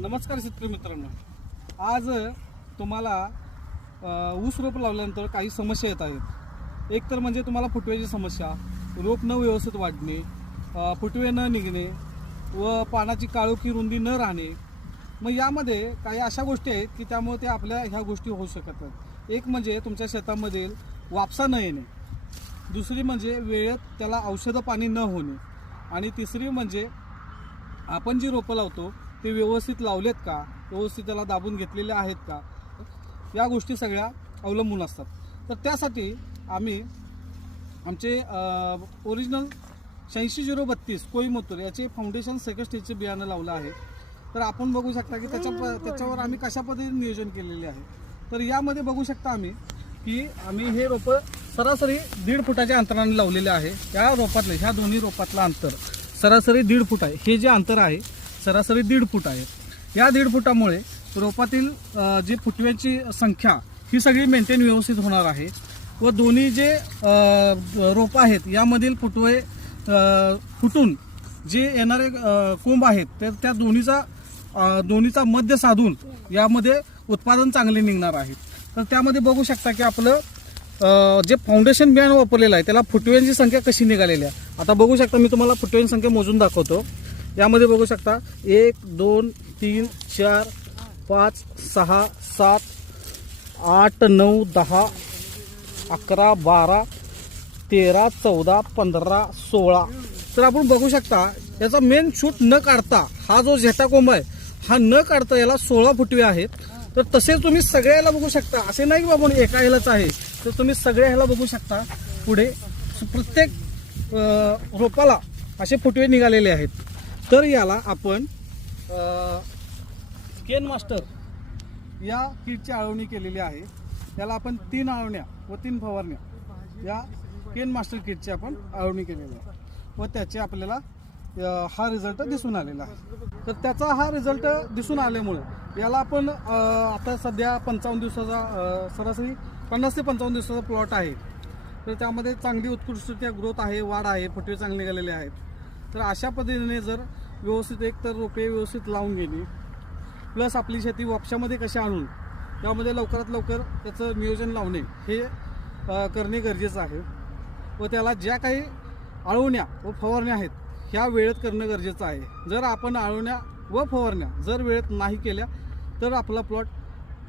नमस्कार शेतकरी मित्रांनो, आज तुम्हाला ऊस रोप लावल्यानंतर काही समस्या येत आहेत। एक तर म्हणजे तुम्हाला फुटव्याची समस्या, रोप न व्यवस्थित वाढणे, फुटवे न निघणे व पानाची काळोखी रुंदी न राहणे। मग यामध्ये काही अशा गोष्टी आहेत की त्यामुळे ते आपल्या ह्या गोष्टी होऊ शकत नाहीत। एक म्हणजे तुमच्या शेतामधील वापसा न येणे, दुसरी म्हणजे वेळेत त्याला औषधं पाणी न होणे, आणि तिसरी म्हणजे आपण जी रोपं लावतो ते व्यवस्थित लावलेत का, व्यवस्थित त्याला दाबून घेतलेले आहेत का, या गोष्टी सगळ्या अवलंबून असतात। तर त्यासाठी आम्ही आमचे ओरिजिनल 8632 कोईमतूर याचे फाउंडेशन सेकंड स्टेजचे बियाणं लावलं आहे। तर आपण बघू शकता की त्याच्यावर आम्ही कशा पद्धतीने नियोजन केलेले आहे। तर यामध्ये बघू शकता आम्ही की आम्ही हे रोपं सरासरी 1.5 फुटाच्या अंतराने लावलेले आहे। या रोपातलं, ह्या दोन्ही रोपातलं अंतर सरासरी 1.5 फूट आहे। हे जे अंतर आहे सरासरी 1.5 फूट आहे। या 1.5 फुटामुळे रोपातील जी फुटव्यांची संख्या ही सगळी मेंटेन व्यवस्थित होणार आहे व दोन्ही जे रोपं आहेत यामधील फुटवे फुटून जे येणारे कोंब आहेत तर त्या दोन्हीचा मध्य साधून यामध्ये उत्पादन चांगले निघणार आहे। तर त्यामध्ये बघू शकता की आपलं जे फाउंडेशन बियाणं वापरलेलं आहे त्याला फुटव्यांची संख्या कशी निघालेली आहे। आता बघू शकता, मी तुम्हाला फुटव्यांची संख्या मोजून दाखवतो। यामध्ये बघू शकता 1 2 3 4 5 6 7 8 9 10 11 12 13 14 15 16। तर आपण बघू शकता याचा मेन शूट न काढता हा जो झेटा कोंब आहे हा न काढता याला 16 फुटवे आहेत। तर तसेच तुम्ही सगळ्याला बघू शकता, असे नाही की बाबा एका ह्यालाच आहे, तर तुम्ही सगळ्या ह्याला बघू शकता पुढे प्रत्येक रोपाला असे फुटवे निघालेले आहेत। तर याला आपण केन मास्टर या किटची आळवणी केलेली आहे। याला आपण 3 आळवण्या व 3 फवारण्या या केन मास्टर किटची आपण आळवणी केलेली आहे व त्याचे आपल्याला हा रिझल्ट दिसून आलेला आहे। तर त्याचा हा रिझल्ट दिसून आल्यामुळे याला आपण आता सध्या 55 दिवसाचा सरासरी 50 ते 55 दिवसाचा प्लॉट आहे। तर त्यामध्ये चांगली उत्कृष्टरित्या ग्रोथ आहे, वाढ आहे, फुटवे चांगले निघालेले आहेत। तर अशा पद्धतीने जर व्यवस्थित एक तर रोपे व्यवस्थित लावून घेणे, प्लस आपली शेती वापशामध्ये कशी आणून त्यामध्ये लवकरात लवकर त्याचं नियोजन लावणे हे करणे गरजेचं आहे। व त्याला ज्या काही आळवण्या व फवारण्या आहेत ह्या वेळेत करणं गरजेचं आहे। जर आपण आळवण्या व फवारण्या जर वेळेत नाही केल्या तर आपला प्लॉट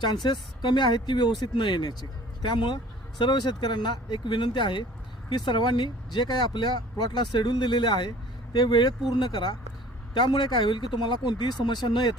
चान्सेस कमी आहेत की व्यवस्थित न येण्याचे। त्यामुळं सर्व शेतकऱ्यांना एक विनंती आहे की सर्वांनी जे काही आपल्या प्लॉटला शेड्यूल दिलेले आहे ते वेळेत पूर्ण करा। त्यामुळे काय होईल की तुम्हाला कोणतीही समस्या न येता